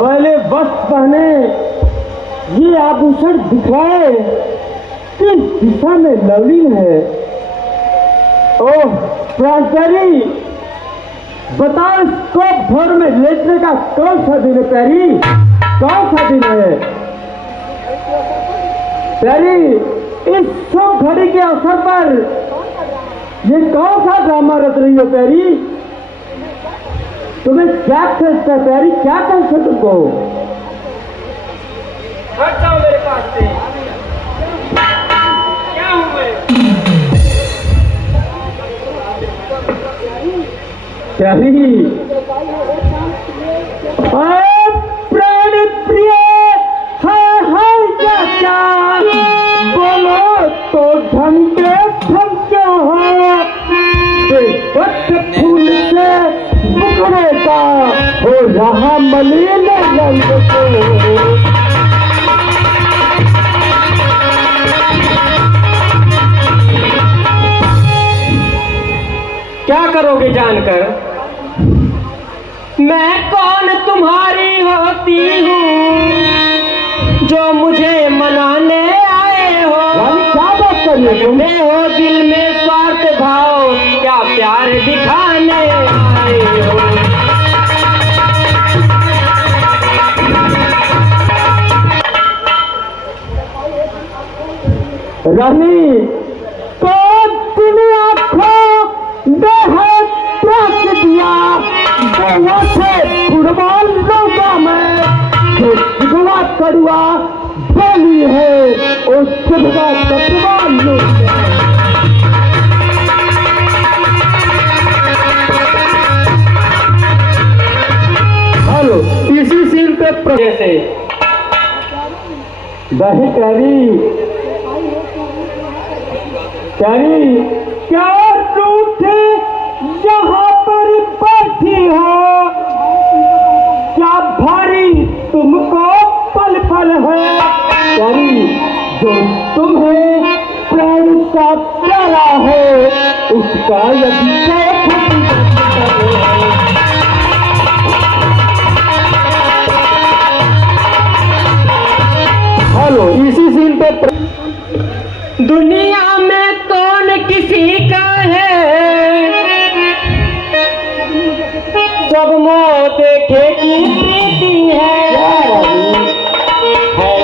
पहले वस्त्र पहने, ये आभूषण दिखाए किस दिशा में लवलीन है। ओह प्रांतरी, बताओ इसको भोर में लेटने का कौन सा दिन है प्यारी, कौन सा दिन है प्यारी। इस शुभ घड़ी के अवसर पर ये कौन सा ड्रामा रच रही हो प्यारी, तुम्हें क्या कहता है प्यारी, क्या कहता है तुमको। हट जाओ मेरे पास से, क्या हूं मैं। प्यारी प्राण प्रिय हाय क्या बोलो तो ढंगे ढंगे हो, फूल से मुकरेगा हो रहा मलिन रंग को। क्या करोगे जानकर, मैं कौन तुम्हारी होती हूँ जो मुझे मनाने आए हो। क्या बात कर रहे हो दिल में स्वार्थ भाव, क्या प्यार दिखाने आए हो। रानी तो दुनिया को बेहद रख दिया, वो से फुटबॉल लौटा मैं जो जिगवा करुआ बोली है और खुदगा कटवा लो। हेलो, इसी सीन पे जैसे दही प्यारी प्यारी, क्या रूठे यहाँ पर बैठी हो, क्या भारी तुमको पल पल है प्यारी, जो तुम्हें प्राण सा प्यारा है उसका यदि हेलो, इसी सीन पे दुनिया में कौन किसी का है, सब मोह देखे की प्रीति है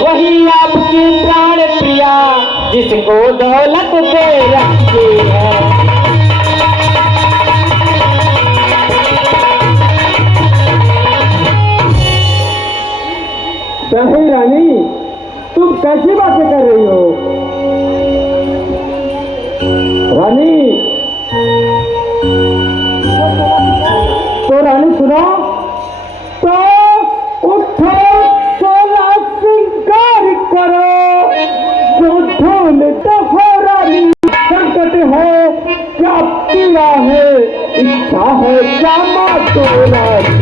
वही आपकी प्राण प्रिया जिसको दौलत दे रखती है। कहीं रानी, तुम कैसी बातें कर रही हो रानी। तो रानी सुनो, तो उठो सोला श्रृंगार करो, जो धूल दफो रानी, संकट है क्या पीड़ा है, इच्छा है क्या मातो रानी।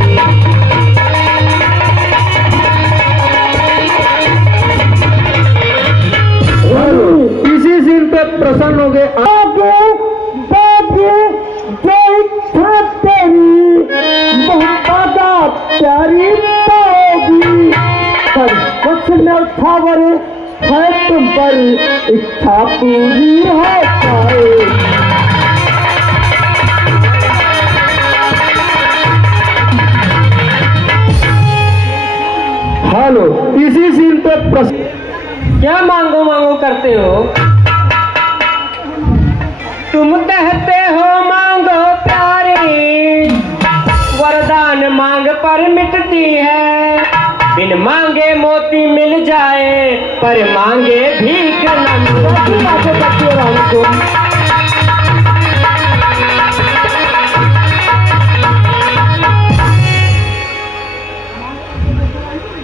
इसी सीन पे प्रसन्न हो गए। आगे तेरी बहुत प्यारी पाओगी, पर कुछ न उठावर है तुम पर, इच्छा पूरी हो पाए। हेलो, इसी सीन पे क्या मांगो मांगो करते हो, तुम कहते हो मांगो प्यारी, वरदान मांग पर मिटती है, बिन मांगे मोती मिल जाए पर मांगे भीख न मिलती।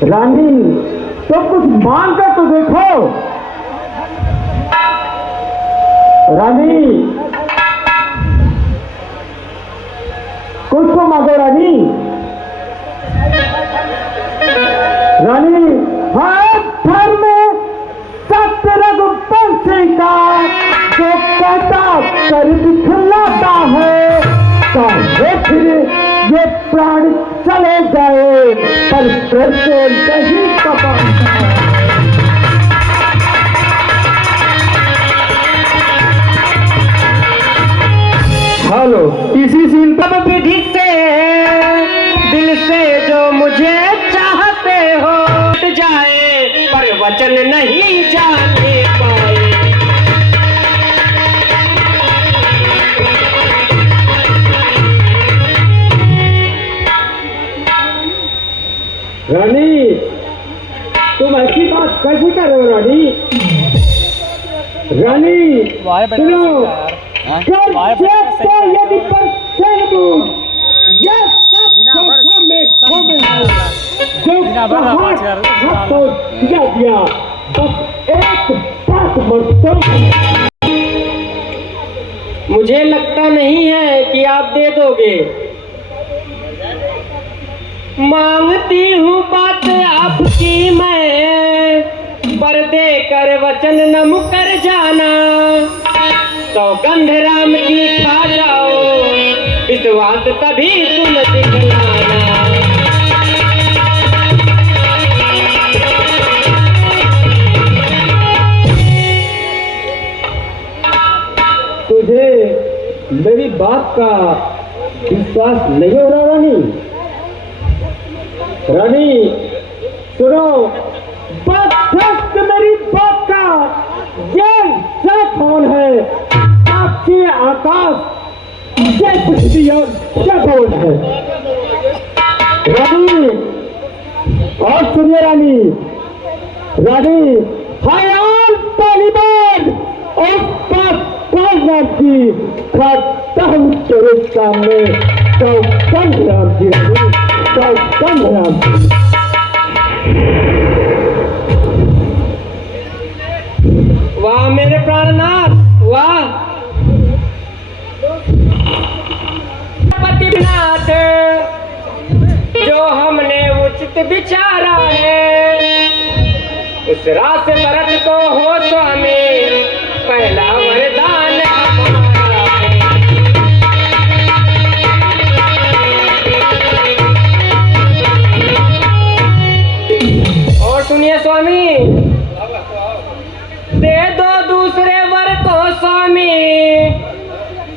रानी तो कुछ मांग कर तो देखो रानी, कुछ तो मांगो रानी। रानी हाथ भर में सत्य रघुवंशी का जो कहता कर दिखलाता है, चाहे फिर ये प्राण चले जाए पर प्रेम को नहीं कपाता। हेलो, इसी सीन पर विधि से दिल से जो मुझे चाहते हो टूट जाए पर वचन नहीं जाने पाए। रानी, तुम ऐसी बात कैसे कर रहे हो रानी? रानी सुनो, यदि पर ये सब धोखा में खो गया जो कहा तो दिया बस एक बात मत। मुझे लगता नहीं है कि आप दे दोगे। मांगती हूँ बात आपकी मैं, पर देकर वचन न मुकर जाना। सौगंध राम की खा जाओ, विश्वास तभी तुम दिखलाना। तुझे मेरी बात का विश्वास नहीं हो रहा रानी? रानी सुनो, बात मेरी बात का ये सब कौन है? आपके आकाश ये पृथ्वी और क्या कौन है? रानी और सुनिए रानी, रानी हयाल पहली बार और नाम की खाता हूँ तेरे सामने। सौगंध राम की रानी, सौगंध राम की। वाह मेरे प्राणनाथ, वाह पतिनाथ, जो हमने उचित विचारा है उस रास भरत को हो स्वामी, पहला वरदान हमारा है। और सुनिए स्वामी, दे दो दूसरे वर को स्वामी,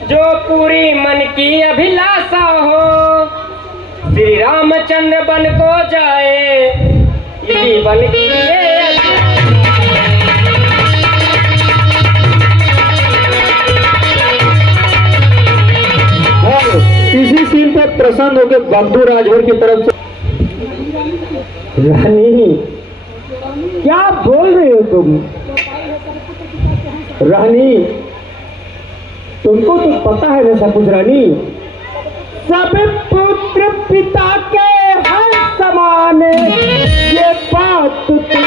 जो पूरी मन की अभिलाषा हो। श्री रामचंद्र बन को जाए, इसी बन की इसी सीन पर प्रसन्न होकर बंधु राजभर की तरफ से, रानी क्या बोल रहे हो तुम? रानी तुमको तो पता है ना सब कुछ रानी। सब पुत्र पिता के हर समान, ये बात तो तुम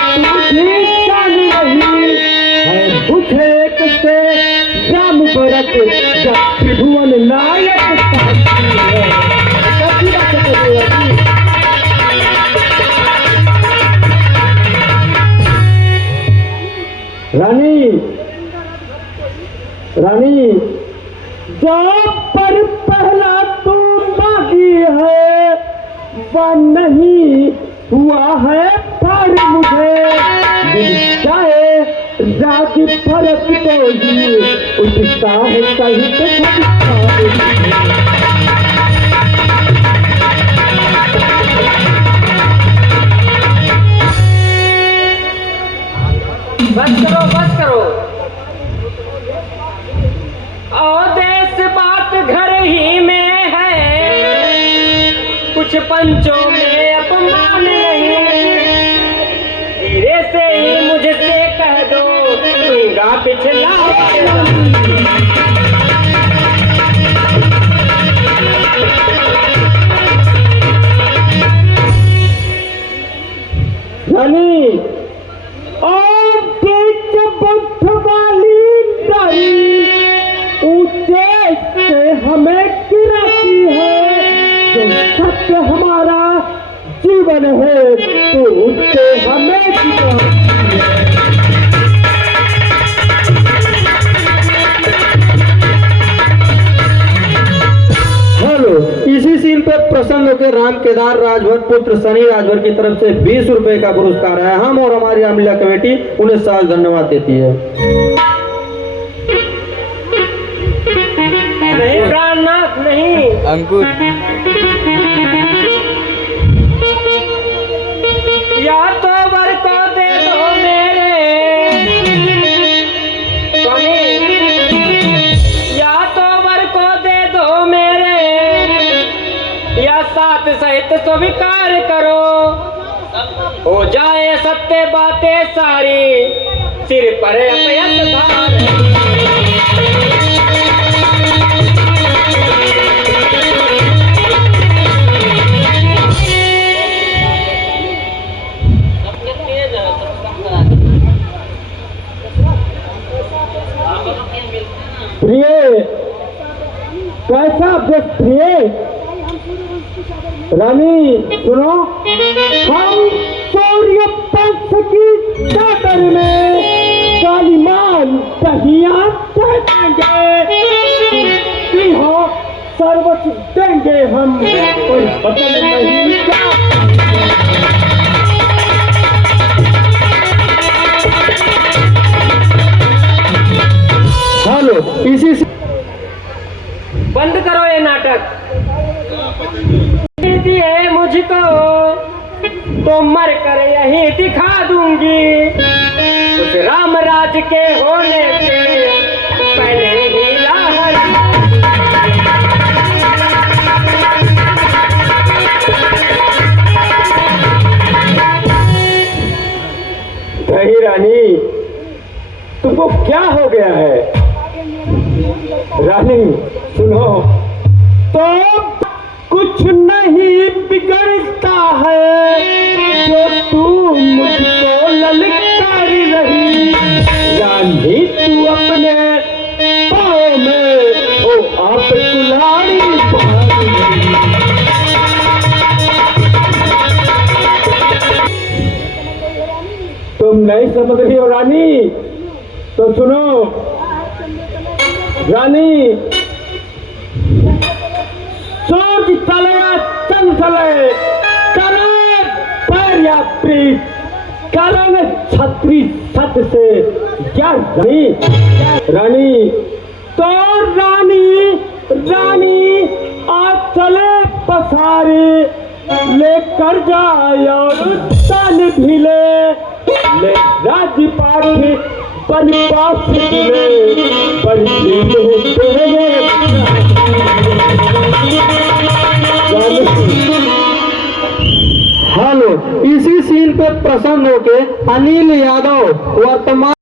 भी जान रही है। बुझेक से राम भरत जब त्रिभुवन नायक साथी है। सभी बात कर रहे हो रानी। रानी रानी जो पर पहला तू मांगी है वह नहीं हुआ है पर मुझे मिल जाए राज भरत को ही उत्साह सहित बस करो। देश बात घर ही में है, कुछ पंचों में अपमान नहीं। धीरे से ही मुझसे कह दो, दूंगा पिछला रानी और बीच बंथ वाली डाली ऊंचे से हमें गिराती है। जो सत्य हमारा जीवन है तो उससे हमें गिराती है। हेलो, इसी सीन पर के राम केदार राजभर पुत्र शनि राजभर की तरफ से 20 रुपए का पुरस्कार है। हम और हमारी रामलीला कमेटी उन्हें साल धन्यवाद देती है। नहीं प्राणनाथ नहीं, अंकुर या तो वर को दे दो मेरे स्वामी, या तो वर को दे दो मेरे, या साथ सहित स्वीकार करो, हो जाए सत्य बातें सारी, सिर पर अपयश धार। प्रिय कैसा व्यक्त प्रिय रानी सुनो, हम सूर्य पंथ की चादर में कालीमान कहिया देंगे, कि हो सर्वस्व देंगे हम, कोई बदल नहीं क्या। हेलो, इसी से बंद करो ये नाटक। दिए मुझको तो मर कर यही दिखा दूंगी, उस राम राज के होने से पहले ही लाहौर। नहीं रानी, तुमको क्या हो गया है? रानी सुनो, तो कुछ नहीं बिगड़ता है जो तू मुझको ललकार रही। रानी तू अपने पाँव में ओ आप कुल्हाड़ी बांध रही। तुम नहीं समझ रही हो रानी, तो सुनो रानी, सूरज तले चंद तले करे पैर या प्रीत, करे छत्री सत से क्या रानी। रानी तो रानी, रानी आज चले पसारे लेकर जाए और तन भी ले राज्य पाठी बनवास मिले, हेलो, इसी सीन पे प्रसन्न होके अनिल यादव वर्तमान